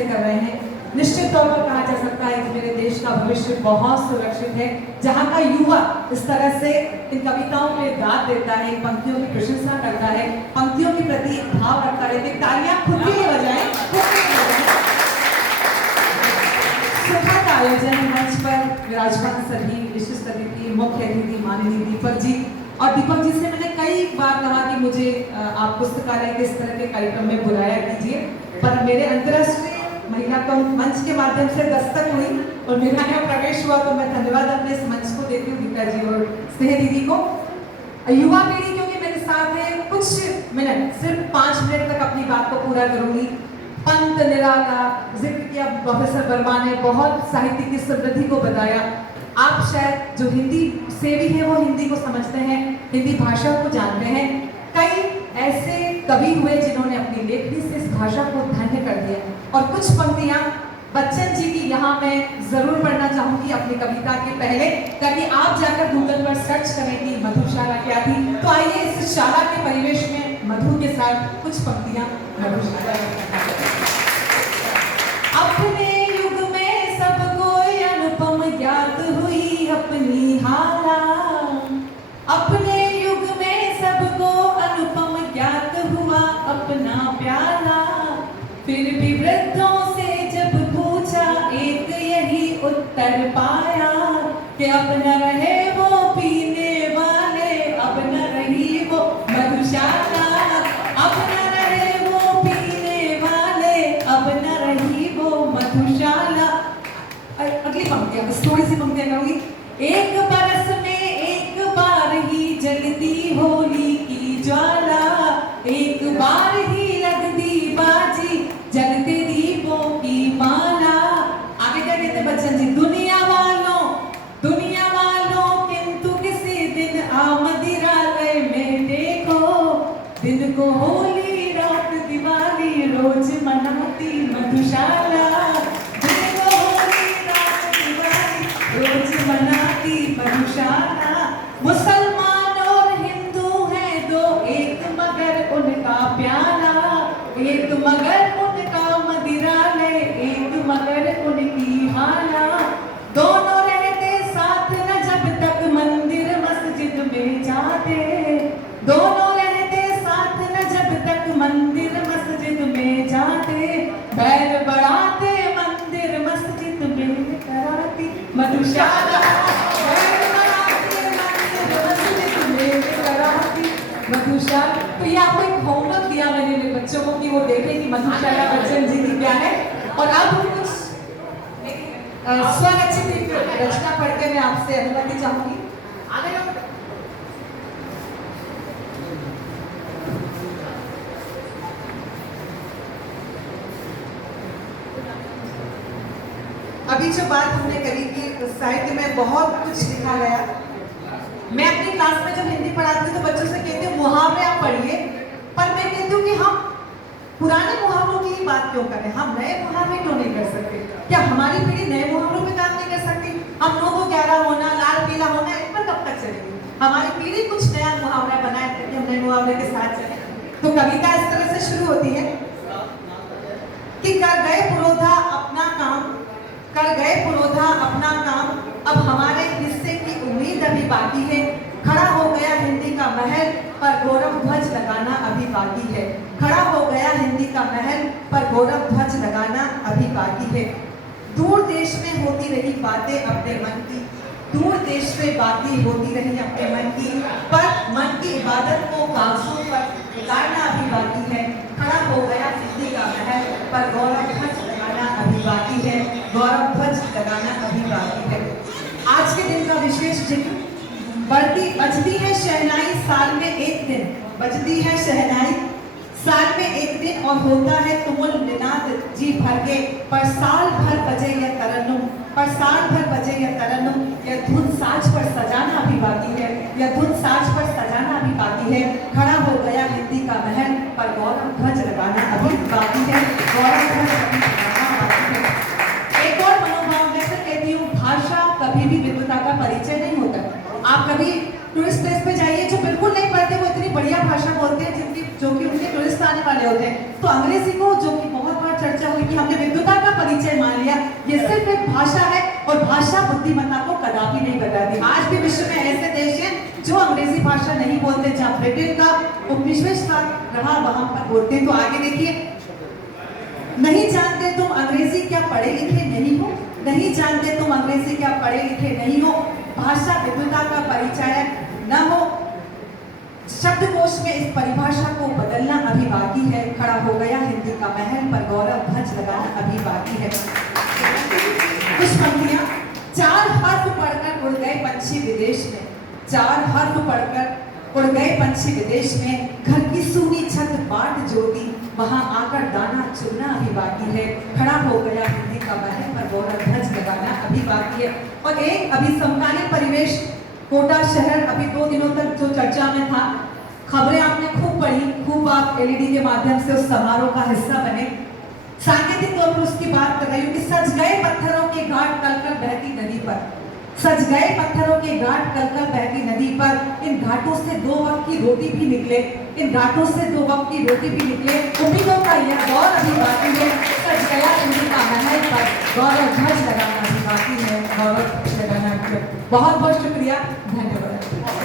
से कर रहे हैं। निश्चित तौर पर कहा जा सकता है कि मेरे देश का भविष्य बहुत सुरक्षित है, जहाँ का युवा इस तरह से इन कविताओं पे दाद देता है, पंक्तियों की प्रशंसा करता है, पंक्तियों के प्रति भाव रखता है। तो तालियां खुद के लिए बजाएं। सुखा का आयोजन मंच पर विराजमान सभी विशिष्ट अतिथि, मुख्य अतिथि माननीय दीपक जी, और दीपक जी से मैंने कई बार कहा कि मुझे आप पुस्तकालय के इस तरह के कार्यक्रम में बुलाया कीजिए, पर मेरे अंतर्राष्ट्रीय महिला मंच के माध्यम से दस्तक हुई और मेरा यहाँ प्रवेश हुआ, तो मैं धन्यवाद अपने इस मंच को देती हूँ गीता जी और स्नेह दीदी को। युवा पीढ़ी क्योंकि मेरे साथ है, कुछ मिनट, सिर्फ 5 मिनट तक अपनी बात को पूरा करूंगी। पंत निराला जिक्र किया प्रोफेसर वर्मा ने, बहुत साहित्य की समृद्धि को बताया। आप शायद जो हिंदी सेवी है वो हिंदी को समझते हैं, हिंदी भाषा को जानते हैं। कई ऐसे कवि हुए जिन्होंने अपनी लेखनी से इस भाषा को धन्य कर दिया, और कुछ पंक्तियां बच्चन जी की यहाँ मैं जरूर पढ़ना चाहूंगी अपनी कविता के पहले, ताकि आप जाकर गूगल पर सर्च करें कि मधुशाला क्या थी। तो आइए इस शाला के परिवेश में मधु के साथ कुछ पंक्तियां मधुशाला। अपने युग में सबको अनुपम ज्ञात हुई अपनी हाला, अपने युग में सबको अनुपम ज्ञात हुआ अपना प्याला। फिर भी वृद्धों से जब पूछा एक यही उत्तर पाया कि अब न रहे वो पीने वाले, अब न रही वो मधुशाला, अब न रहे वो पीने वाले, अब न रही वो मधुशाला। अगली पंक्तियां, बस थोड़ी सी पंक्तियां करूंगी। एक बरस में एक बार ही जलती होली की ज्वाला, एक बार ही लगती बाजी जलते दीपों की माला। आगे क्या कहते बच्चन जी? दुनिया वालों किंतु किसी दिन मदिरालय में देखो, दिन को होली रात दिवाली रोज मनाती मधुशाला, दिन को होली रात दिवाली रोज मनाती मधुशाला। मुसलमान और हिंदू हैं दो एक, मगर उनका प्याला एक, मगर उनका मदिरालय एक, मगर उनकी हाला। दोनों रहते साथ न जब तक मंदिर मस्जिद में जाते, दोनों रहते साथ न जब तक मंदिर मस्जिद में जाते, बैर बढ़ाते मंदिर मस्जिद में कराती मधुशाला, बैर बढ़ाते मंदिर मस्जिद में कराती मधुशाला। तो ये आपको एक होमवर्क दिया मैंने मेरे बच्चों को कि वो देखें कि मधुशाला बच्चन जी की क्या है। और अब हम कुछ स्वरचित रचना पढ़ के मैं आपसे अनुमति चाहूंगी। अभी जो बात हमने करी कि साहित्य में बहुत कुछ लिखा गया, मैं अपनी क्लास में जब हिंदी पढ़ाती हूँ तो बच्चों से कहती हूँ मुहावरे आप पढ़िए, पर मैं कहती हूँ कि हम पुराने मुहावरों की ही बात क्यों करें, हम नए मुहावरे क्यों नहीं कर सकते? क्या हमारी पीढ़ी नए मुहावरों पे काम नहीं कर सकती? हम 9 को 11 होना, लाल पीला होना, इन पर कब तक चलेगी? हमारी पीढ़ी कुछ नया मुहावरा बनाए ताकि हम नए मुहावरे के साथ चलें। तो कविता इस तरह से शुरू होती है कि कर गए पुरोधा अपना काम, कर गए पुरोधा अपना काम, अब हमारे हिस्से की उम्मीद अभी बाकी है। खड़ा हो गया हिंदी का महल, पर गौरव ध्वज लगाना अभी बाकी है। खड़ा हो गया हिंदी का महल, पर गौरव ध्वज लगाना अभी बाकी है। दूर देश में होती रही बातें अपने मन की, दूर देश में बातें होती रही अपने मन की, पर मन की इबादत को कागजों पर उतारना अभी बाकी है। खड़ा हो गया हिंदी का महल, पर गौरव ध्वज लगाना अभी बाकी है, गौरव ध्वज लगाना अभी बाकी है। आज के दिन का विशेष जिक्र, बजती है शहनाई साल में एक दिन, बजती है शहनाई साल में एक दिन, और होता है तुमुल निनाद जी भर के, पर साल भर बजे यह तरन्नुम, पर साल भर बजे यह तरन्नुम। यह धुन साज पर सजाना अभी बाकी है, यह धुन साज पर सजाना अभी बाकी है। खड़ा हो गया हिंदी का महल, पर गौरव ध्वज लगाना अभी बाकी है, गौरव ध्वज अभी लगाना बाकी है। एक और मनोभाव मैं कहती हूँ, भाषा कभी भी विद्वता का परिचय नहीं होता। आप कभी टूरिस्ट प्लेस पे जाइए, जो बिल्कुल नहीं पढ़ते वो इतनी बढ़िया भाषा बोलते हैं जिनकी जो कि उनके टूरिस्ट आने वाले होते हैं। तो अंग्रेजी को, जो कि बहुत बार चर्चा हुई कि हमने विद्वता ये सिर्फ एक भाषा है और भाषा बुद्धिमत्ता को कदापि नहीं बताती। आज भी विश्व में ऐसे देश हैं जो अंग्रेजी भाषा नहीं बोलते, जहाँ ब्रिटेन का उपनिवेश रहा वहां पर बोलते हैं। तो आगे देखिए, नहीं जानते तुम अंग्रेजी क्या पढ़े लिखे नहीं हो, नहीं जानते तुम अंग्रेजी क्या पढ़े लिखे नहीं हो, भाषा विविधता का परिचायक न हो। शब्दकोश में इस परिभाषा को बदलना अभी बाकी है। खड़ा हो गया हिंदी का महल पर गौरव ध्वज लगाना अभी बाकी है। कुछ पंक्तियां, चार हर्फ पढ़कर उड़ गए पंछी विदेश में, चार हर्फ पढ़कर उड़ गए पंछी विदेश में, घर की सूनी छत बाट जोती, वहां आकर दाना चुगना अभी बाकी है। खड़ा हो गया हिंदी का महल पर गौरव ध्वज लगाना अभी बाकी है। और एक अभी समकालीन परिवेश, कोटा शहर अभी 2 दिनों तक जो चर्चा में था, खबरें आपने खूब पढ़ी, खूब आप एलईडी के माध्यम से उस समारोह का हिस्सा बने। सांकेतिक तौर पर उसकी बात कर रही हूँ कि सज गए पत्थरों के घाट कलकल बहती नदी पर, सज गए पत्थरों के घाट कलकल बहती नदी पर, इन घाटों से 2 वक्त की रोटी भी निकले, इन घाटों से 2 वक्त की रोटी भी निकले, उम्मीदों का यह दौर अभी बाकी है। सज गया हिंदी का महल पर गौरव ध्वज लगाना अभी बाकी है, गौरव ध्वज लगाना। बहुत बहुत शुक्रिया, धन्यवाद।